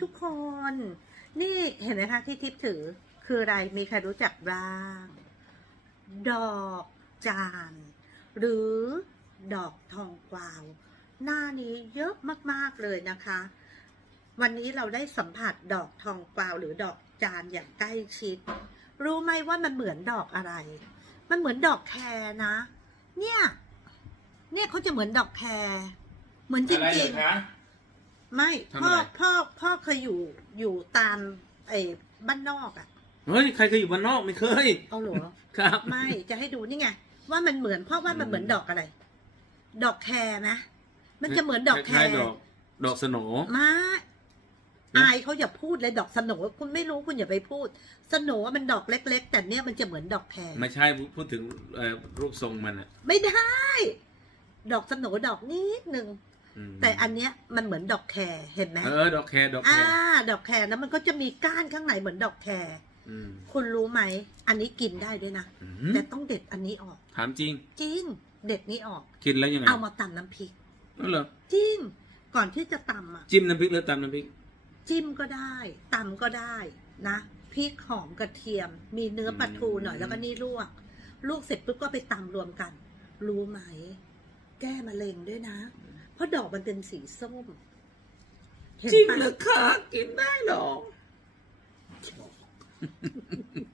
ทุกคน นี่เห็นไหมคะที่ทิพถือคืออะไรมีใครรู้จักบ้าง ดอกจานหรือดอกทองกวาว หน้านี้เยอะมากๆเลยนะคะ วันนี้เราได้สัมผัสดอกทองกวาว หรือดอกจานอย่างใกล้ชิด รู้ไหมว่ามันเหมือนดอกอะไร มันเหมือนดอกแครนะ เนี่ย เนี่ยเขาจะเหมือนดอกแครเหมือนจรริงๆ ไม่ทำพ่ออะไรพ่อพ่อเคยอยู่อยู่ตามไอ้บ้านนอกอะ่ะเฮ้ย ใครเคยอยู่บ้านนอกไม่เคย เอาเหรอ ครับ ไม่จะให้ดูนี่ไง ว่ามันเหมือนเพราะว่ามันอืมเหมือนดอกอะไร ดอกแครไหมมันจะเหมือนดอกแคล้รายๆดอก ดอกสโหน มานะอายเขาอย่าพูดเลยดอกสโหนคุณไม่รู้คุณอย่าไปพูดสโหนมันดอกเล็ก ๆ แต่เนี่ยมันจะเหมือนดอกแครไม่ใช่พูดถึงเอ่อรูปทรงมันอะไม่ได้ ดอกสโหนดอกนิดหนึ่งอืม แต่อันเนี้ยมันเหมือนดอกแครเห็นไหมเออดอกแครดอกแคอ่ารดอกแครนะมันก็จะมีก้านข้างในเหมือนดอกแครอืมคุณรู้ไหม อันนี้กินได้ด้วยนะอืมแต่ต้องเด็ดอันนี้ออก ถามจริง จริง เด็ดนี้ออก กินแล้วยังไง เอามาตำน้ำพริกนั่นเหรอ จริง ก่อนที่จะตำอะ จิ้มน้ำพริกหรือตำน้ำพริก จิ้มก็ได้ตำก็ได้นะ พริกหอมกระเทียม มีเนื้อปลาทูหน่อยแล้วก็นี่ลวก ลวกเสร็จปุ๊บก็ไปตำรวมกัน รู้ไหม แก้มะเร็งด้วยนะ เพราะดอกมันเป็นสีส้มเห็นจริงปะ เหรอคะกินได้เหรอเ